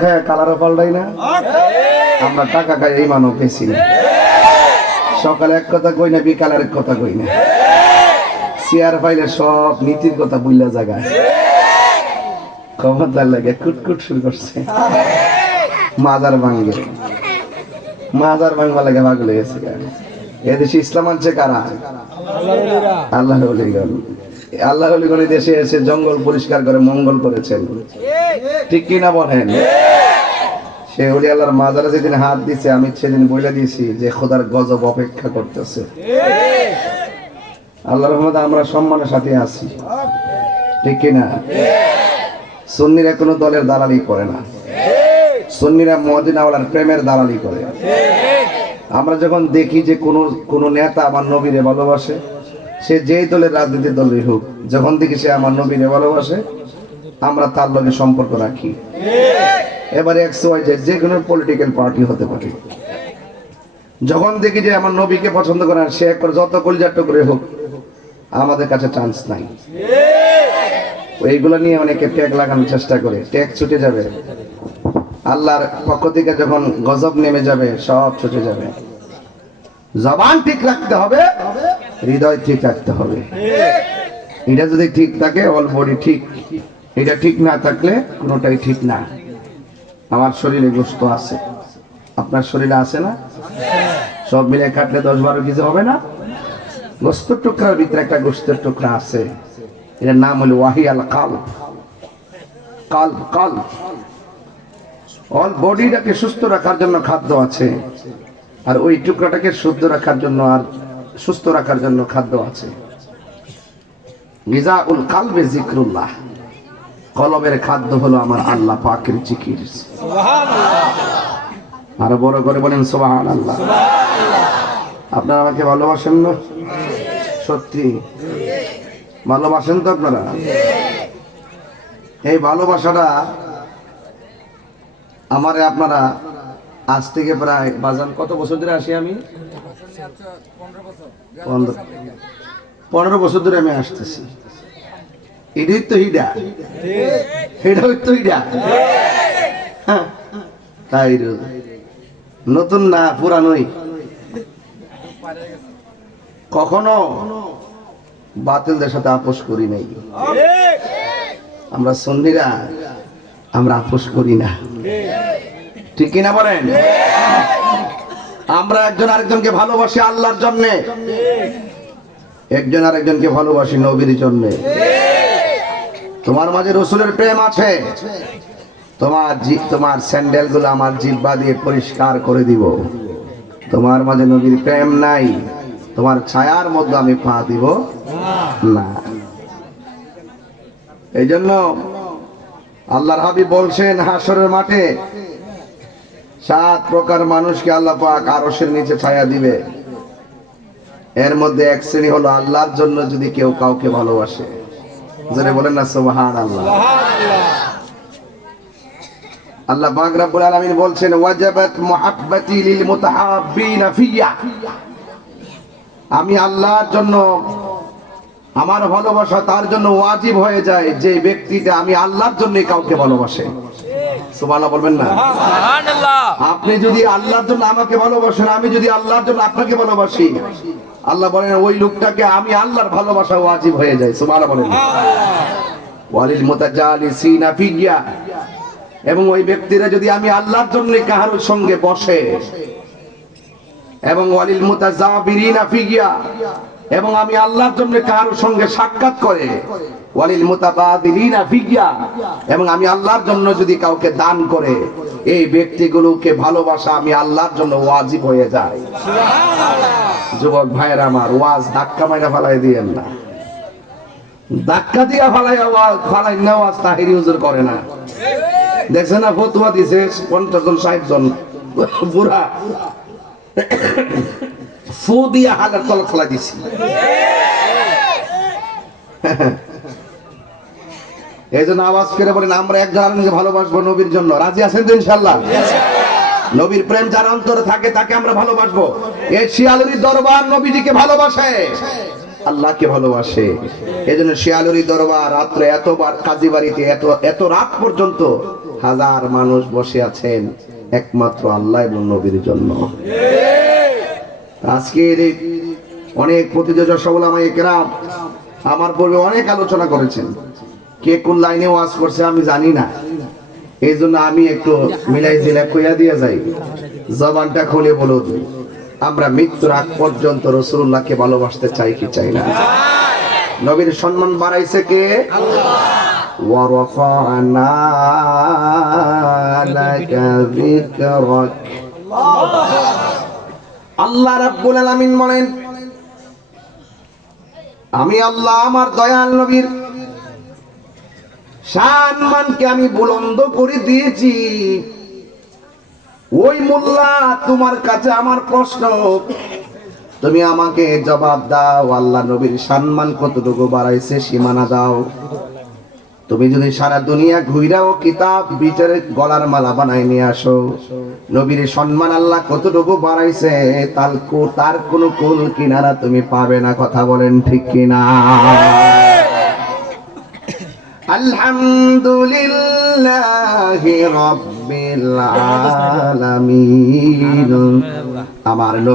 হ্যাঁ, কালারও পাল্টাই না। আমরা টাকা খাই এই মানও পেয়েছি না। সকালে এক কথা কই না, বিকালের এক কথা কই না। চেয়ার পাইলে সব নীতির কথা বুঝলা জায়গায় ক্ষমতার লাগে কুটকুট শুরু করছে। মাজার ভাঙ্গে মাজার ভাঙবা লাগে পাগল হয়েছে। এদেশে ইসলাম আনছে কারা? আল্লাহ আল্লাহ হলিগণের দেশে এসে জঙ্গল পরিষ্কার করে মঙ্গল করেছেন, ঠিক কিনা বলেন? সে হলি আল্লাহর মাজারে যেদিন হাত দিছে, আমি সেদিন বলে দিয়েছি যে খোদার গজব অপেক্ষা করতেছে। আল্লাহর রহমতে আমরা সম্মানের সাথে আছি, ঠিক কিনা? সুন্নিরা কোনো দলের দালালি করে না, সুন্নিরা মদিনাওয়ালার প্রেমের দালালি করে। আমরা যখন দেখি যে কোনো নেতা আমার নবীরে ভালোবাসে, সে যেই দলের রাজনীতি দলই হোক, যখন দেখি সে আমার নবীরে ভালোবাসে, আমরা তার লগে সম্পর্ক রাখি। এবারে যে কোনো পলিটিক্যাল পার্টি হতে পারে, যখন দেখি যে আমার নবীকে পছন্দ করে, সে একবার যত কলিজার টুকরে হোক, আমাদের কাছে চান্স নাই। এইগুলো নিয়ে অনেকে ট্যাগ লাগানোর চেষ্টা করে, ট্যাগ ছুটে যাবে। আল্লাহর পক্ষ থেকে যখন গজব নেমে যাবে, সব ছুটে যাবে। জবান ঠিক রাখতে হবে, হৃদয় ঠিক রাখতে হবে। এটা যদি ঠিক থাকে, অল বডি ঠিক। এটা ঠিক না থাকলে কোনোটাই ঠিক না। আমার শরীরে গোশত আছে, আপনার শরীরে আছে না? সব মিলে কাটলে 10-12 কেজি হবে না? গোশতের টুকরার ভিতরে একটা গোশতের টুকরা আছে, এটার নাম হলো ওয়াহিয়াল কালব। কালব কালব অল বডিটাকে সুস্থ রাখার জন্য খাদ্য আছে, আর ওই টুকরাটাকে শুদ্ধ রাখার জন্য আর সুস্থ রাখার জন্য খাদ্য আছে। গিজাউল কালবে জিক্রুল্লাহ, কলবের খাদ্য হলো আমার আল্লাহ পাকের জিকির। সুবহানাল্লাহ, আরো বড় করে বলেন সুবহানাল্লাহ। আপনারা আমাকে ভালোবাসেন না? সত্যি ভালোবাসেন তো আপনারা? এই ভালোবাসাটা আমারে আপনারা আজ থেকে প্রায় বাজান কত বছর ধরে আসি? আমি 15 বছর ধরে আমি আসতেছি। এটাই তো হিডা, এটাই তো হিডা। তাই নতুন না পুরানোই। কখনো বাতিলদের সাথে আপোষ করি নাই। আমরা সুন্নিরা আমরা আপোষ করি না, ঠিক কিনা বলেন? আমরা একজন আরেকজনকে ভালোবাসি আল্লাহর জন্যে, একজন আরেকজনকে ভালোবাসি নবীর জন্যে। তোমার মাঝে রসুলের প্রেম আছে, তোমার স্যান্ডেল গুলো আমার জিহ্বা দিয়ে পরিষ্কার করে দিব। তোমার মাঝে নবীর প্রেম নাই, তোমার ছায়ার মধ্যে আমি পা দিব না। এই জন্য আল্লাহর হাবিব বলছেন, হাসরের মাঠে 7 প্রকার মানুষকে আল্লাহ পাক আরশের নিচে ছায়া দিবে। এর মধ্যে এক শ্রেণী হলো আল্লাহর জন্য যদি কেউ কাউকে ভালোবাসে। জোরে বলেন না সুবহানাল্লাহ। আল্লাহ পাক রব্বুল আলামিন বলছেন, ওয়াজাবাত মুহাব্বতি লিল মুতাহাব্বিনা ফিয়া, আমি আল্লাহর জন্য আমার ভালোবাসা তার জন্য ওয়াজিব হয়ে যায় যে ব্যক্তিটা আমি আল্লাহর জন্য কাউকে ভালোবাসে। সুবহানাল্লাহ বলবেন না? সুবহানাল্লাহ। আপনি যদি আল্লাহর জন্য আমাকে ভালোবাসেন, আমি যদি আল্লাহর জন্য আপনাকে ভালোবাসি, আল্লাহ বলেন ওই লোকটাকে আমি আল্লাহর ভালোবাসা ওয়াজিব হয়ে যায়। সুবহানাল্লাহ বলেন। ওয়ালিল মুতাজালিসিনা ফিয়া, এবং ওই ব্যক্তিরা যদি আমি আল্লাহর জন্য কারোর সঙ্গে বসে, এবং ওয়ালিল মুতাজাবিরিনা ফিয়া, এবং আমি আল্লাহর জন্য কারোর সঙ্গে সাক্ষাৎ করে, ওয়ালিল মুতাবাদিলিনা ফিয়া, এবং আমি আল্লাহর জন্য যদি কাউকে দান করে, এই ব্যক্তিগুলোকে ভালোবাসা আমি আল্লাহর জন্য ওয়াজিব হয়ে যায়। সুবহানাল্লাহ। যুবক ভাইরা আমার, ওয়াজ ধাক্কা মাইরা ফালাই দিয়েন না। ধাক্কা দিয়া ফালাই না, ওয়াজ তাহিরি হুজুর করে না। দেখছেন না ফতোয়া দিছে 50 জন 60 জন বুড়া ফু দিয়া হালের তল ফেলা দিছি। এই জন্য আওয়াজ করে বলেন, আমরা একজন আরেকজনকে ভালোবাসবো নবীর জন্য। রাজি আছেন তো ইনশাআল্লাহ? নবীর প্রেম যার অন্তরে থাকে তাকে আমরা ভালোবাসবো। এই শিয়ালুরি দরবার নবীজিকে ভালোবাসে, আল্লাহকে ভালোবাসে। এই জন্য শিয়ালুরি দরবার রাত্রে এতবার কাজী বাড়িতে এত রাত পর্যন্ত হাজার মানুষ বসে আছেন একমাত্র আল্লাহ এবং নবীর জন্য। আজকের অনেক প্রতিযোগিতা সবলামায়ে কেরাম আমার পূর্বে অনেক আলোচনা করেছেন, কে কোন লাইনে ওয়াজ করছে আমি জানি না, এই জন্য আমি একটু মিলাই জিলা কইয়া দিয়ে যাই। জবানটা খুলে বলুন, আমরা মৃত্যুর আগ পর্যন্ত রাসূলুল্লাহকে ভালোবাসতে চাই কি চাই না? নবীর সম্মান বাড়াইছে কে? ওয়া রাফা'না লাকা যিকরাক। আল্লাহ রাব্বুল আলামিন বলেন, আমি আল্লাহ আমার দয়াল নবীর সম্মানকে আমি বুলন্দ করে দিয়েছি। ওই মোল্লা, তোমার কাছে আমার প্রশ্ন, তুমি আমাকে জবাব দাও, আল্লাহ নবীর সম্মান কতটুকু বাড়াইছে সীমানা দাও। তুমি যদি সারা দুনিয়া ঘুরাও কিতাব বিচারে গলার মালা বানাই নিয়ে আসো, নবীর সম্মান আল্লাহ কতটুকু বাড়াইছে তার কোনো কুল কিনারা তুমি পাবে না। কথা বলেন ঠিক কিনা? আলহামদুলিল্লাহি রাব্বিল আলামিন। আমার নবী